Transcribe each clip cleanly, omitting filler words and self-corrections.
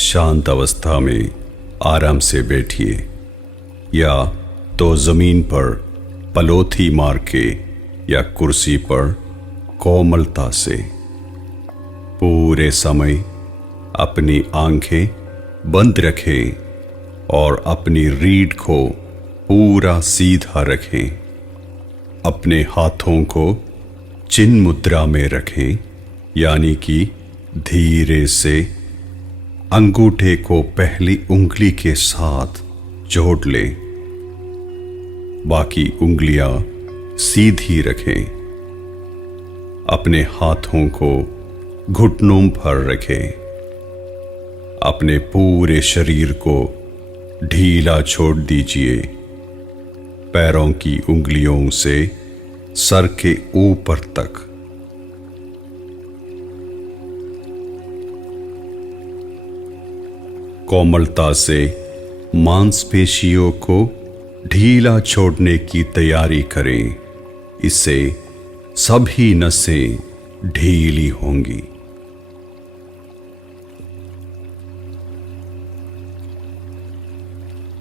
शांत अवस्था में आराम से बैठिए या तो जमीन पर पलोथी मार के या कुर्सी पर कोमलता से। पूरे समय अपनी आंखें बंद रखें और अपनी रीढ़ को पूरा सीधा रखें। अपने हाथों को चिन्ह मुद्रा में रखें, यानी कि धीरे से अंगूठे को पहली उंगली के साथ जोड़ लें। बाकी उंगलियां सीधी रखें। अपने हाथों को घुटनों पर रखें। अपने पूरे शरीर को ढीला छोड़ दीजिए। पैरों की उंगलियों से सर के ऊपर तक। कोमलता से मांसपेशियों को ढीला छोड़ने की तैयारी करें। इससे सभी नसें ढीली होंगी।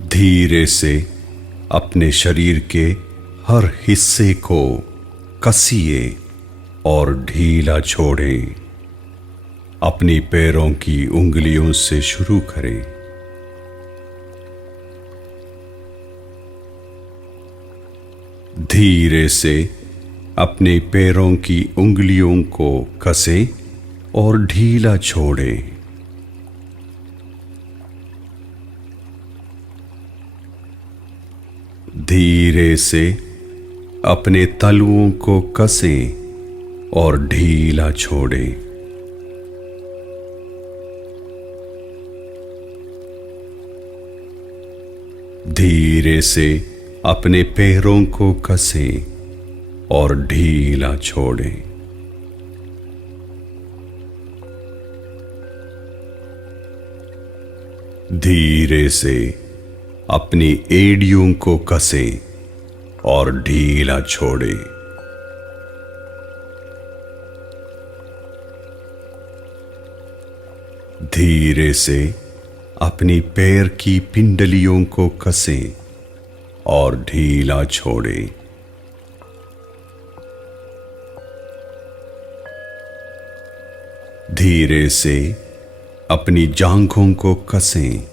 धीरे से अपने शरीर के हर हिस्से को कसिए और ढीला छोड़ें। अपनी पैरों की उंगलियों से शुरू करें। धीरे से अपने पैरों की उंगलियों को कसें और ढीला छोड़ें। धीरे से अपने तलुओं को कसें और ढीला छोड़ें। धीरे से अपने पैरों को कसें और ढीला छोड़ें। धीरे से अपनी एड़ियों को कसें और ढीला छोड़ें। धीरे से अपनी पैर की पिंडलियों को कसें और ढीला छोड़ें। धीरे से अपनी जांघों को कसें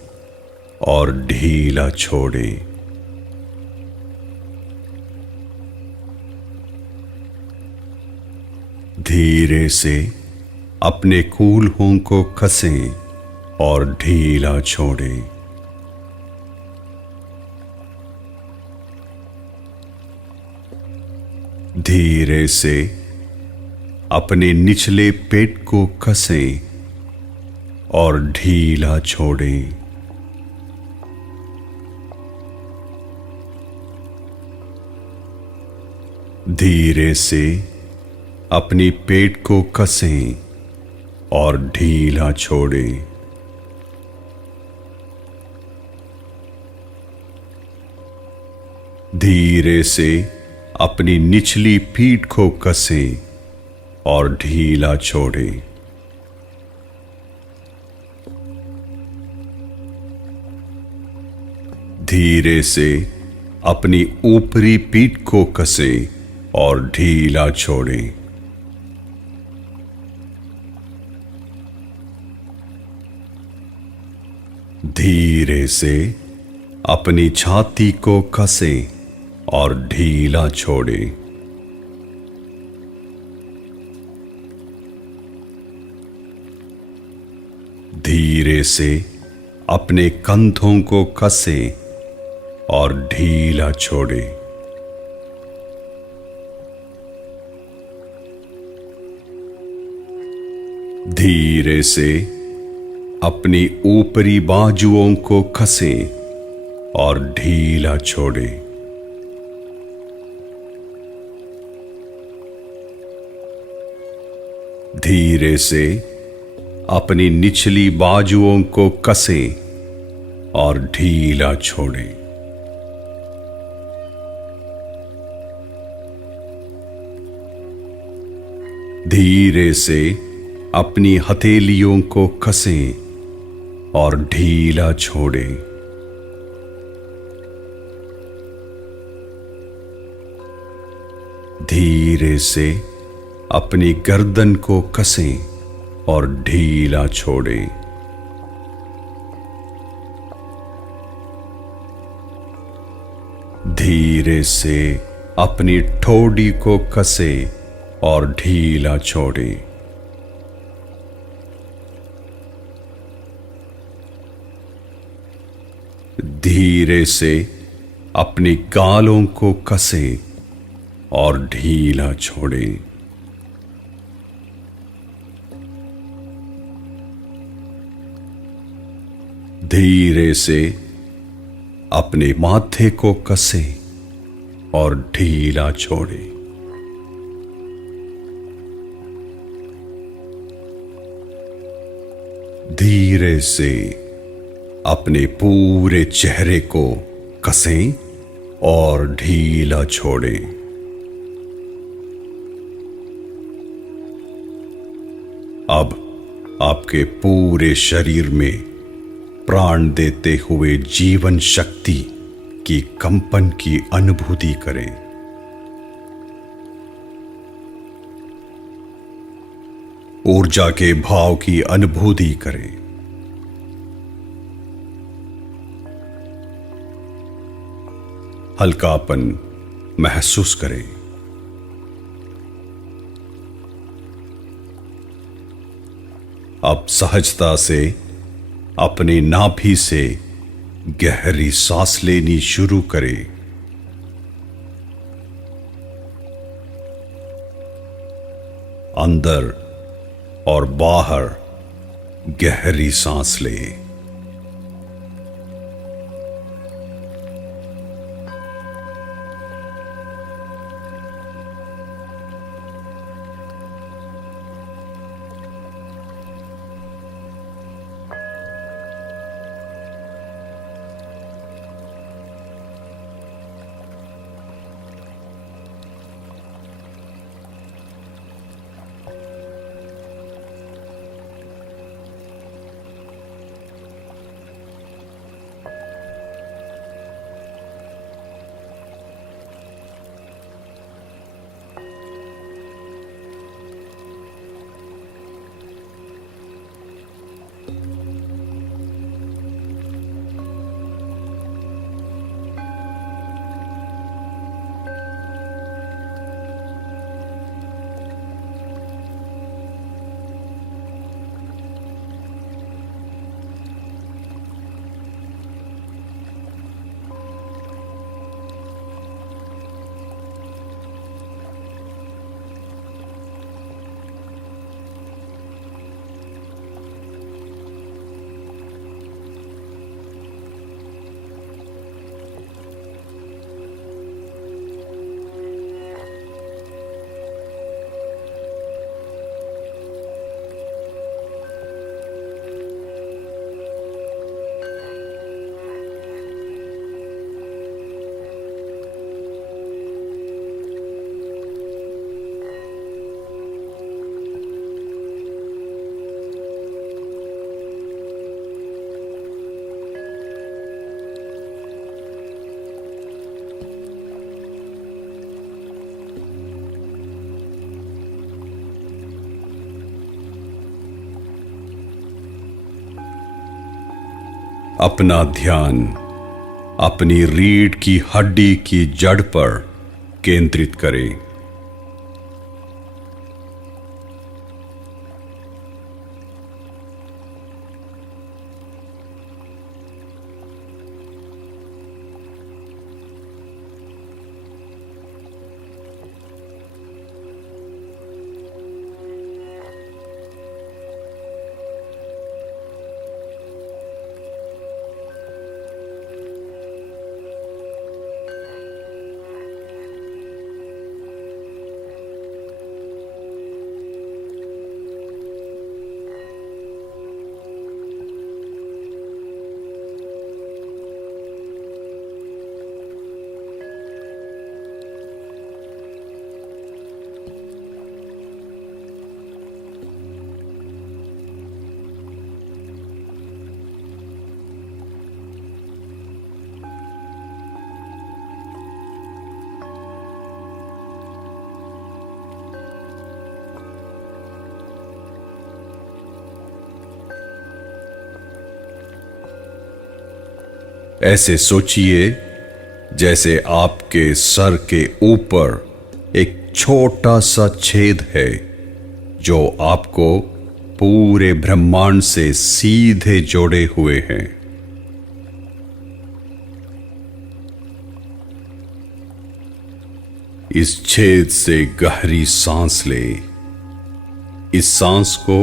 और ढीला छोड़ें। धीरे से अपने कूल्हों को कसें और ढीला छोड़ें। धीरे से अपने निचले पेट को कसें और ढीला छोड़ें। धीरे से अपनी पेट को कसें और ढीला छोड़ें। धीरे से अपनी निचली पीठ को कसें और ढीला छोड़ें। धीरे से अपनी ऊपरी पीठ को कसें और ढीला छोड़ें। धीरे से अपनी छाती को कसें और ढीला छोड़ें। धीरे से अपने कंधों को कसें और ढीला छोड़ें। धीरे से अपनी ऊपरी बाजुओं को कसें और ढीला छोड़ें। धीरे से अपनी निचली बाजुओं को कसें और ढीला छोड़ें। धीरे से अपनी हथेलियों को कसें और ढीला छोड़े। धीरे से अपनी गर्दन को कसें और ढीला छोड़ें। धीरे से अपनी ठोड़ी को कसें और ढीला छोड़ें। धीरे से अपनी गालों को कसें और ढीला छोड़ें। धीरे से अपने माथे को कसें और ढीला छोड़ें। धीरे से अपने पूरे चेहरे को कसें और ढीला छोड़ें। अब आपके पूरे शरीर में प्राण देते हुए जीवन शक्ति की कंपन की अनुभूति करें। ऊर्जा के भाव की अनुभूति करें। हल्कापन महसूस करें। अब सहजता से अपनी नाभि से गहरी सांस लेनी शुरू करें। अंदर और बाहर गहरी सांस लें। अपना ध्यान अपनी रीढ़ की हड्डी की जड़ पर केंद्रित करें। ऐसे सोचिए जैसे आपके सर के ऊपर एक छोटा सा छेद है जो आपको पूरे ब्रह्मांड से सीधे जोड़े हुए हैं। इस छेद से गहरी सांस ले। इस सांस को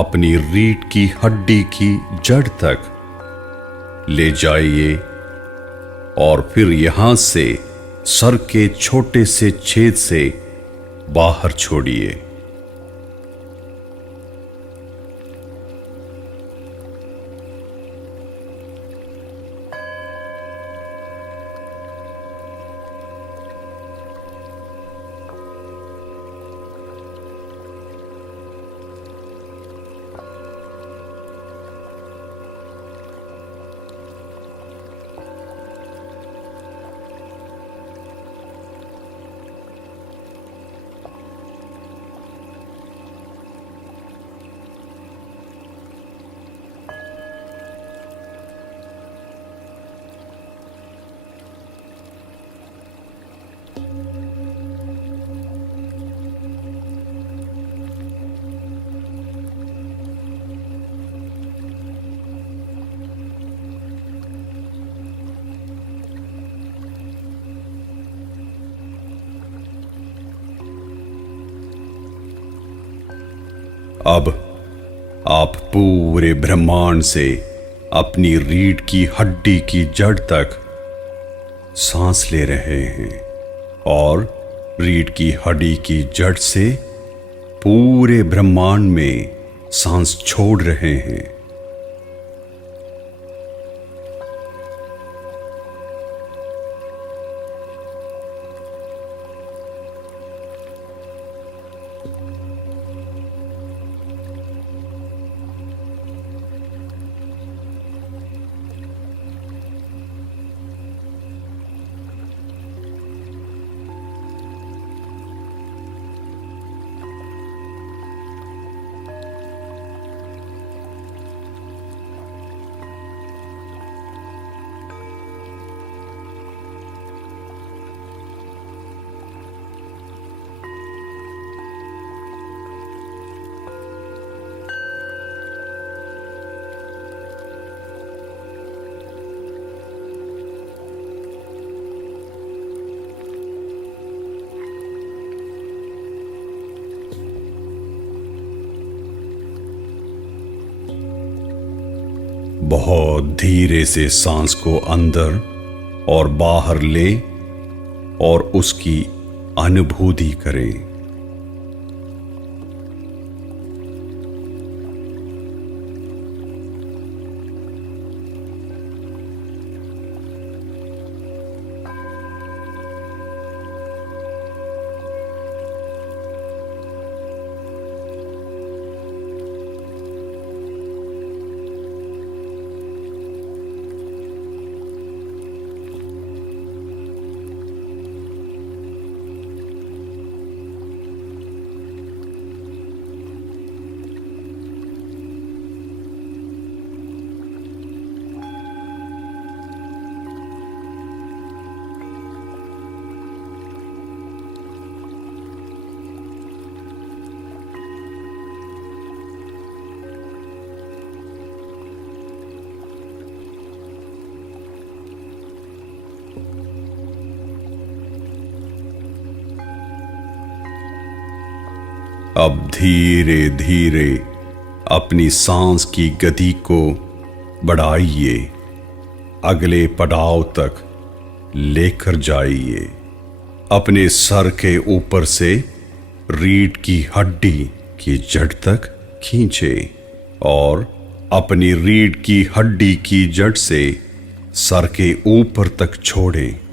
अपनी रीढ़ की हड्डी की जड़ तक ले जाइए और फिर यहां से सर के छोटे से छेद से बाहर छोड़िए। अब आप पूरे ब्रह्मांड से अपनी रीढ़ की हड्डी की जड़ तक सांस ले रहे हैं और रीढ़ की हड्डी की जड़ से पूरे ब्रह्मांड में सांस छोड़ रहे हैं। बहुत धीरे से सांस को अंदर और बाहर ले और उसकी अनुभूति करें। अब धीरे धीरे अपनी सांस की गति को बढ़ाइए, अगले पड़ाव तक लेकर जाइए। अपने सर के ऊपर से रीढ़ की हड्डी की जड़ तक खींचे और अपनी रीढ़ की हड्डी की जड़ से सर के ऊपर तक छोड़ें।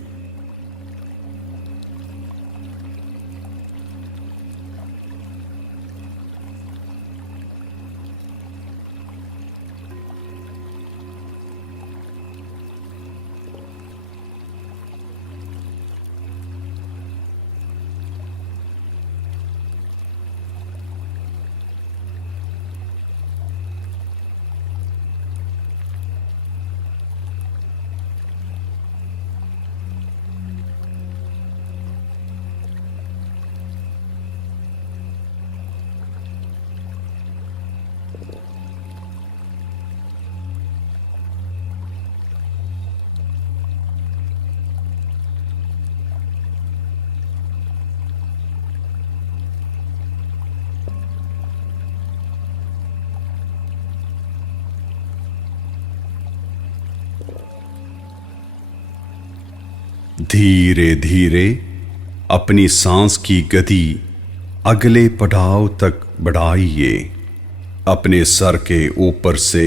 धीरे धीरे अपनी सांस की गति अगले पड़ाव तक बढ़ाइए। अपने सर के ऊपर से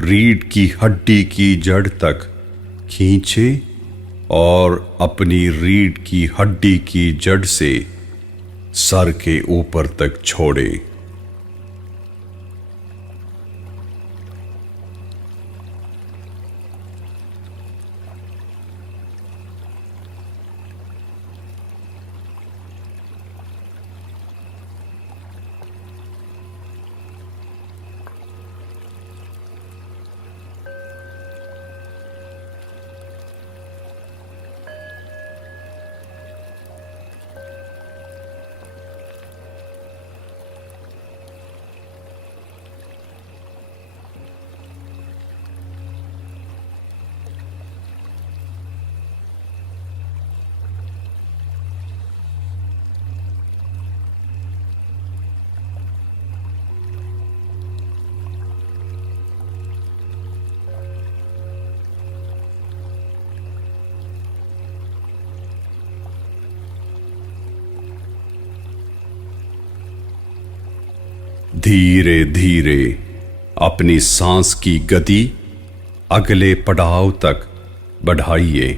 रीढ़ की हड्डी की जड़ तक खींचे और अपनी रीढ़ की हड्डी की जड़ से सर के ऊपर तक छोड़े। धीरे धीरे अपनी सांस की गति अगले पड़ाव तक बढ़ाइए।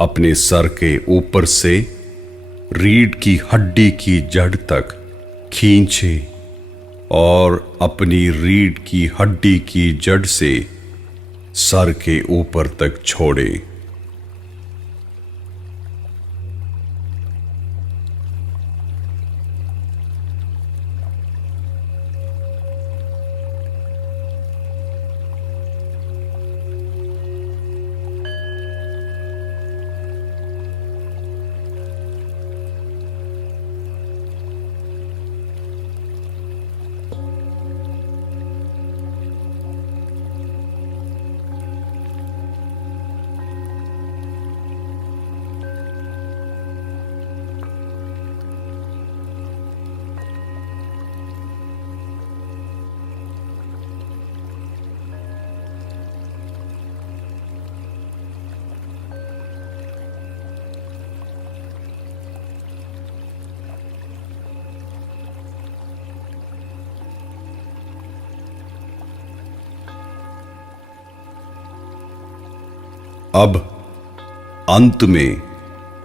अपने सर के ऊपर से रीढ़ की हड्डी की जड़ तक खींचे और अपनी रीढ़ की हड्डी की जड़ से सर के ऊपर तक छोड़े। अब अंत में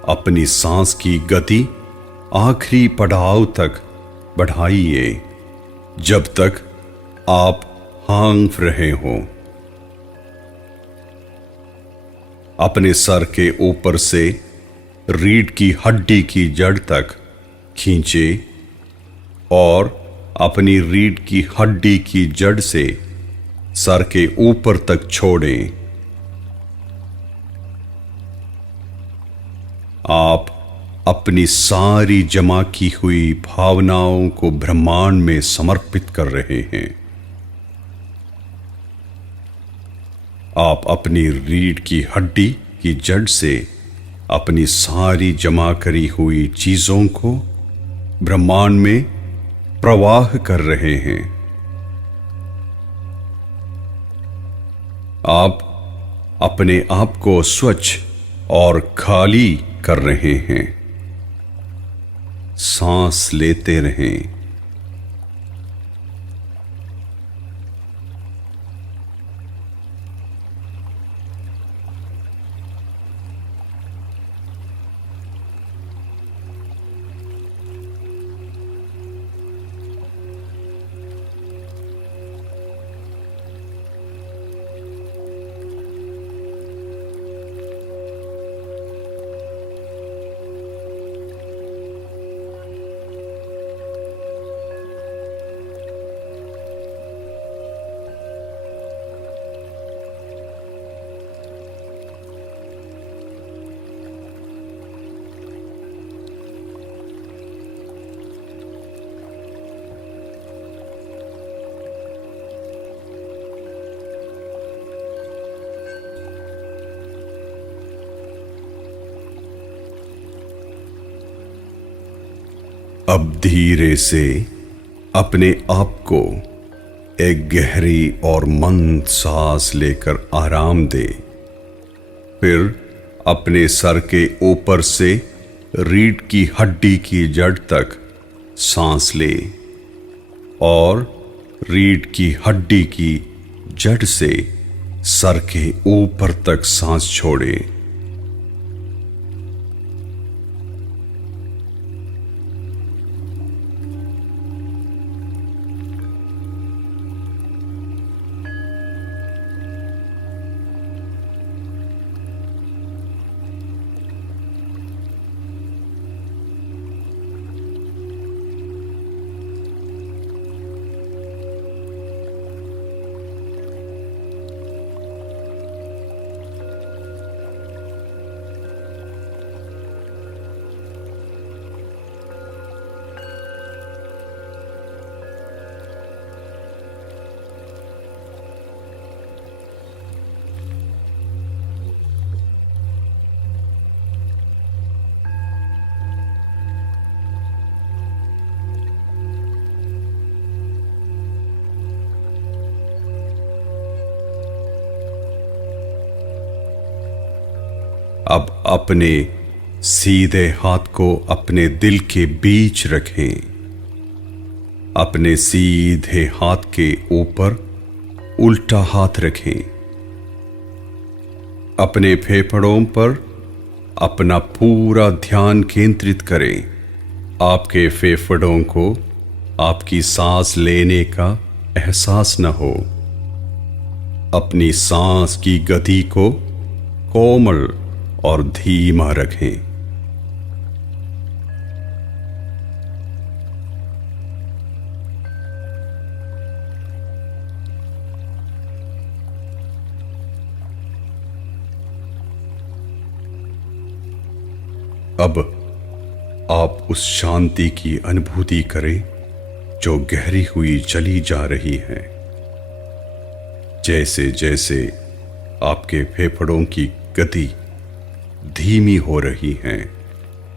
अपनी सांस की गति आखिरी पड़ाव तक बढ़ाइए जब तक आप हाँफ रहे हों। अपने सर के ऊपर से रीढ़ की हड्डी की जड़ तक खींचे और अपनी रीढ़ की हड्डी की जड़ से सर के ऊपर तक छोड़ें। आप अपनी सारी जमा की हुई भावनाओं को ब्रह्मांड में समर्पित कर रहे हैं। आप अपनी रीढ़ की हड्डी की जड़ से अपनी सारी जमा करी हुई चीजों को ब्रह्मांड में प्रवाह कर रहे हैं। आप अपने आप को स्वच्छ और खाली कर रहे हैं। सांस लेते रहें। अब धीरे से अपने आप को एक गहरी और मंद सांस लेकर आराम दे। फिर अपने सर के ऊपर से रीढ़ की हड्डी की जड़ तक सांस ले और रीढ़ की हड्डी की जड़ से सर के ऊपर तक सांस छोड़े। अब अपने सीधे हाथ को अपने दिल के बीच रखें। अपने सीधे हाथ के ऊपर उल्टा हाथ रखें। अपने फेफड़ों पर अपना पूरा ध्यान केंद्रित करें। आपके फेफड़ों को आपकी सांस लेने का एहसास न हो। अपनी सांस की गति को कोमल और धीमा रखें। अब आप उस शांति की अनुभूति करें जो गहरी हुई चली जा रही है। जैसे जैसे आपके फेफड़ों की गति धीमी हो रही है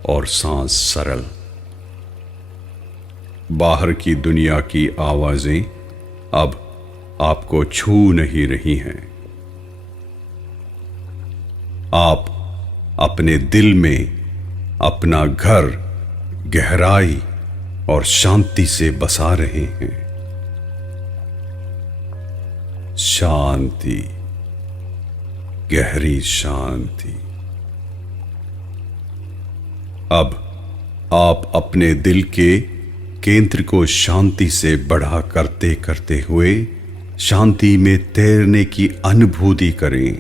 और सांस सरल। बाहर की दुनिया की आवाजें अब आपको छू नहीं रही हैं। आप अपने दिल में अपना घर गहराई और शांति से बसा रहे हैं। शांति, गहरी शांति। अब आप अपने दिल के केंद्र को शांति से बढ़ा करते करते हुए शांति में तैरने की अनुभूति करें।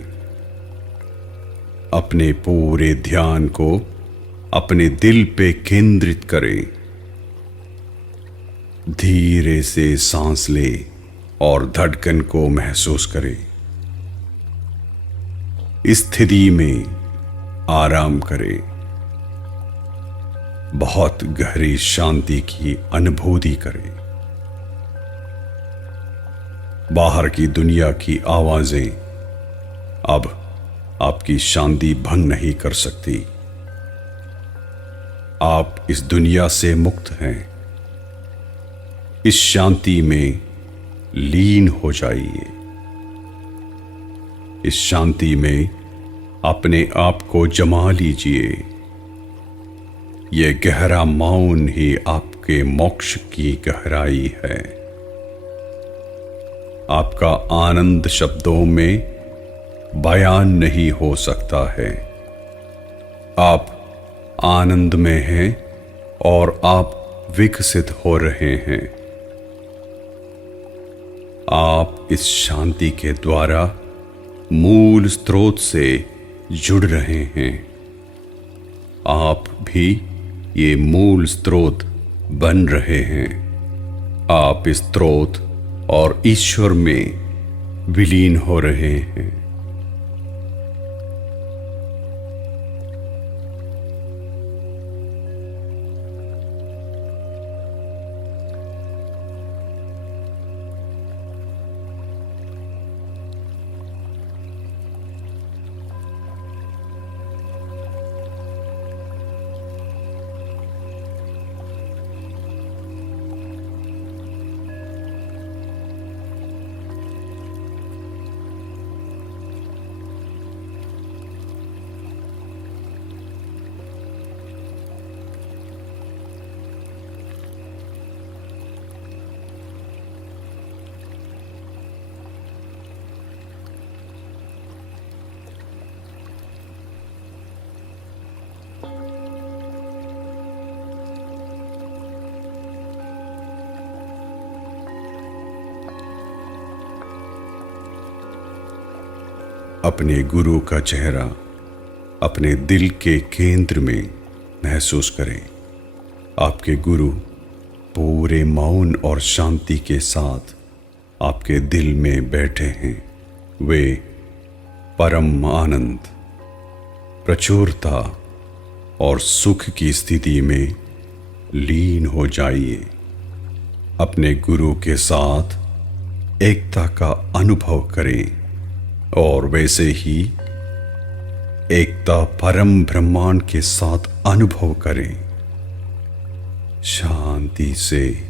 अपने पूरे ध्यान को अपने दिल पे केंद्रित करें। धीरे से सांस लें और धड़कन को महसूस करें। इस स्थिति में आराम करें। बहुत गहरी शांति की अनुभूति करें। बाहर की दुनिया की आवाजें अब आपकी शांति भंग नहीं कर सकती। आप इस दुनिया से मुक्त हैं। इस शांति में लीन हो जाइए। इस शांति में अपने आप को जमा लीजिए। यह गहरा मौन ही आपके मोक्ष की गहराई है। आपका आनंद शब्दों में बयान नहीं हो सकता है। आप आनंद में हैं और आप विकसित हो रहे हैं। आप इस शांति के द्वारा मूल स्रोत से जुड़ रहे हैं। आप भी ये मूल स्रोत बन रहे हैं। आप इस स्रोत और ईश्वर में विलीन हो रहे हैं। अपने गुरु का चेहरा अपने दिल के केंद्र में महसूस करें। आपके गुरु पूरे मौन और शांति के साथ आपके दिल में बैठे हैं। वे परम आनंद, प्रचुरता और सुख की स्थिति में लीन हो जाइए। अपने गुरु के साथ एकता का अनुभव करें और वैसे ही एकता परम ब्रह्मांड के साथ अनुभव करें। शांति से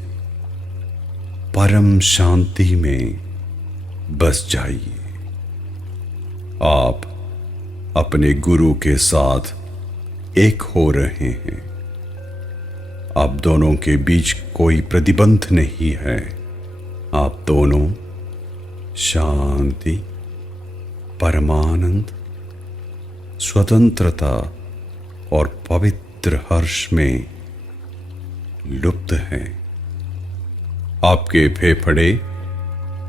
परम शांति में बस जाइए। आप अपने गुरु के साथ एक हो रहे हैं। आप दोनों के बीच कोई प्रतिबंध नहीं है। आप दोनों शांति, परमानंद, स्वतंत्रता और पवित्र हर्ष में लुप्त हैं। आपके फेफड़े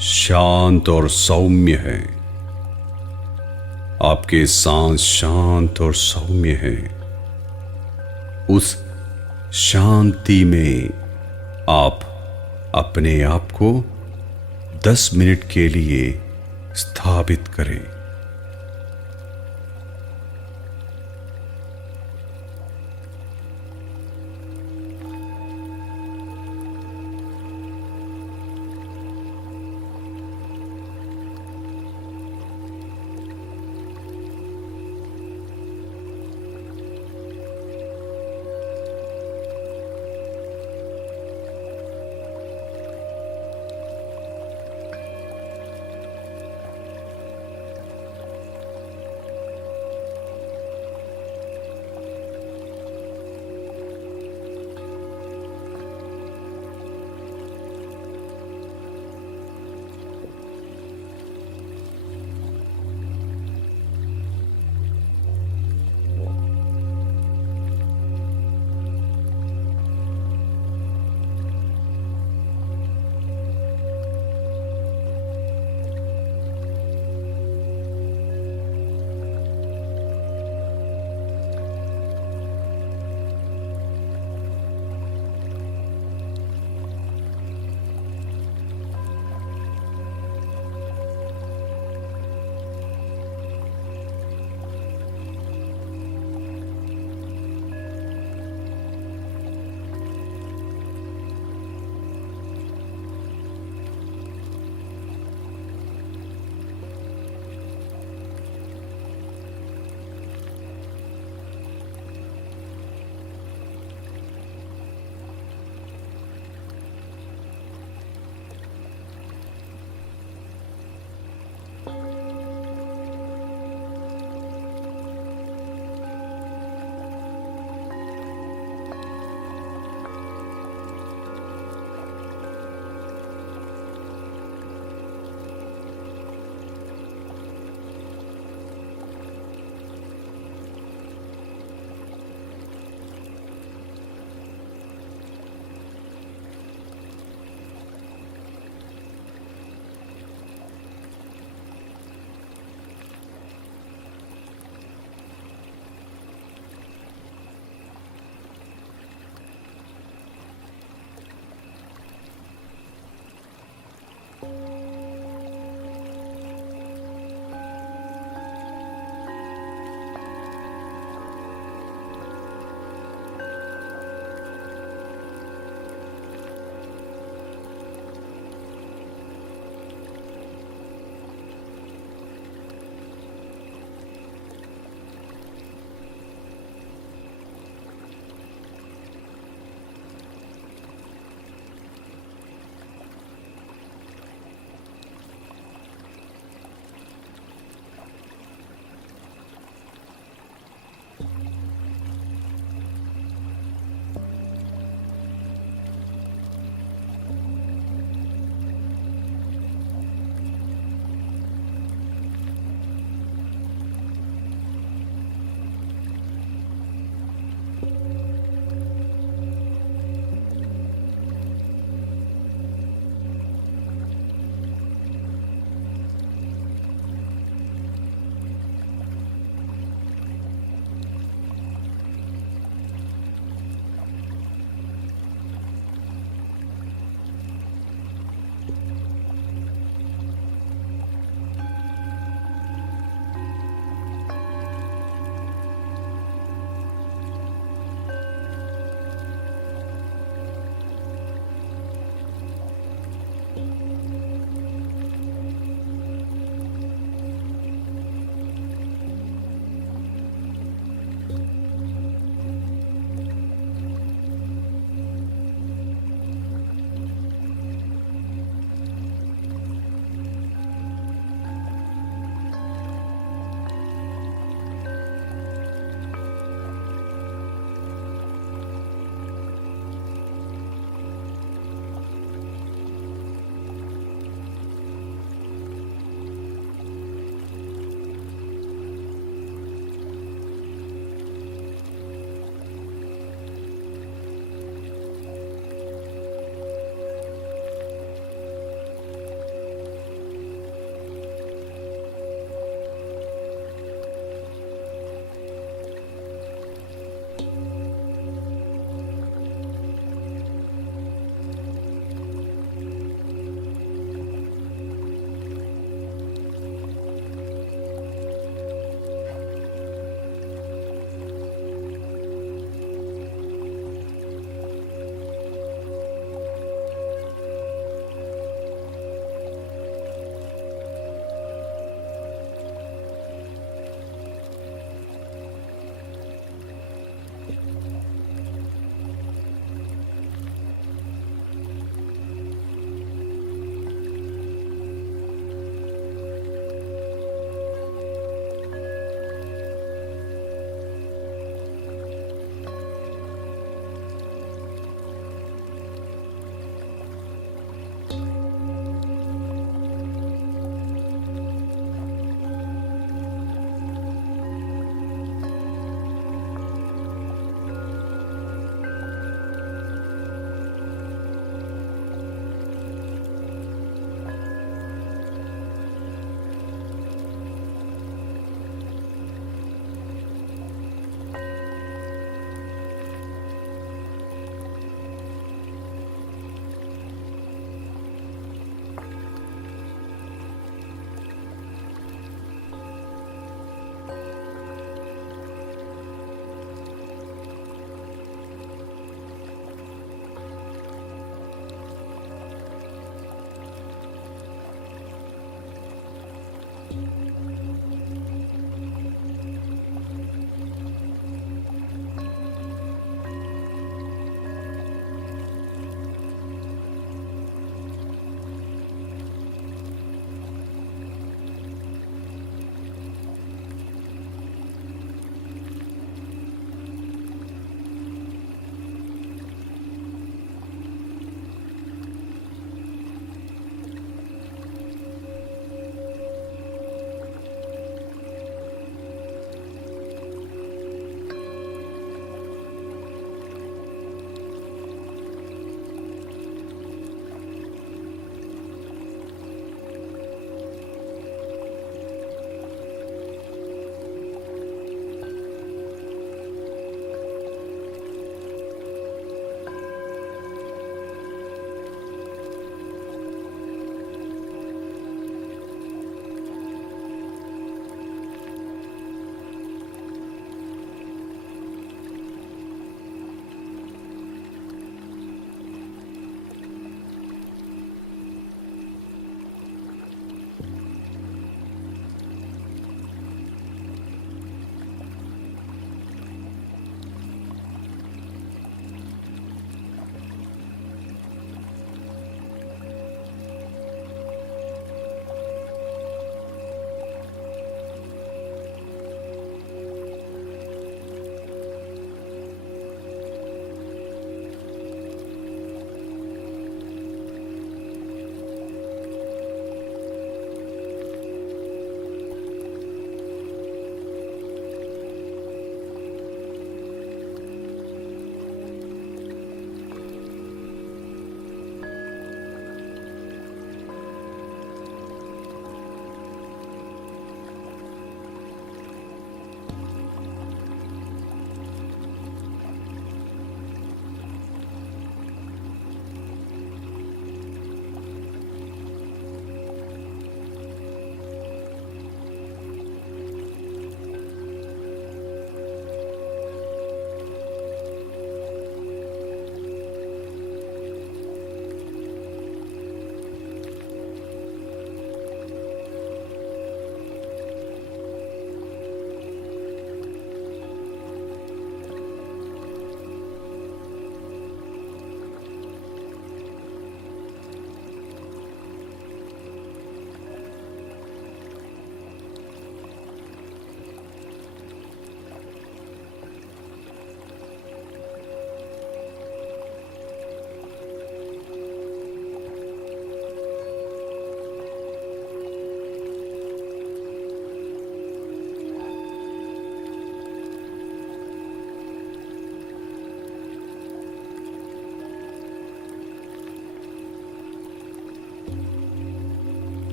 शांत और सौम्य हैं। आपके सांस शांत और सौम्य हैं। उस शांति में आप अपने आप को 10 मिनट के लिए स्थापित करें।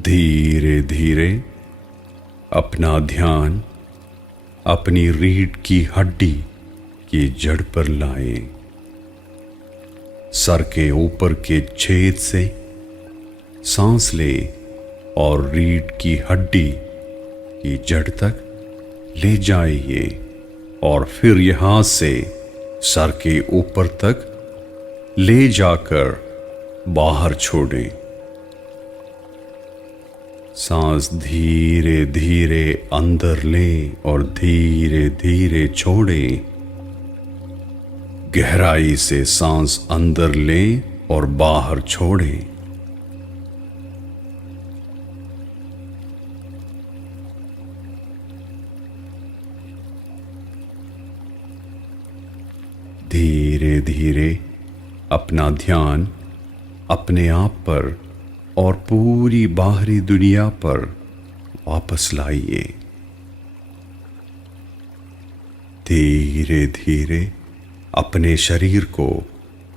धीरे धीरे अपना ध्यान अपनी रीढ़ की हड्डी की जड़ पर लाएं। सर के ऊपर के छेद से सांस ले और रीढ़ की हड्डी की जड़ तक ले जाइए और फिर यहां से सर के ऊपर तक ले जाकर बाहर छोड़ें। सांस धीरे धीरे अंदर लें और धीरे धीरे छोड़ें। गहराई से सांस अंदर लें और बाहर छोड़ें। धीरे धीरे अपना ध्यान अपने आप पर और पूरी बाहरी दुनिया पर वापस लाइए। धीरे धीरे अपने शरीर को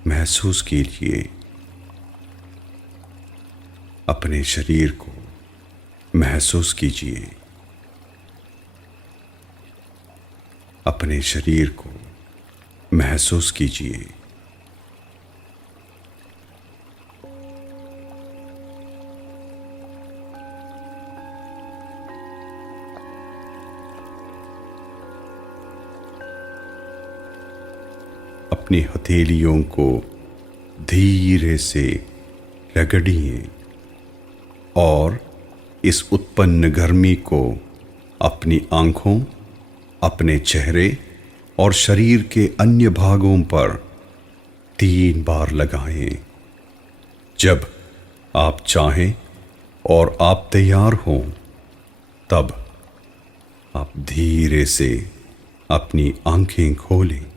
महसूस कीजिए। अपने शरीर को महसूस कीजिए। अपने शरीर को महसूस कीजिए। अपनी हथेलियों को धीरे से रगड़िए और इस उत्पन्न गर्मी को अपनी आंखों, अपने चेहरे और शरीर के अन्य भागों पर 3 बार लगाएं। जब आप चाहें और आप तैयार हों, तब आप धीरे से अपनी आंखें खोलें।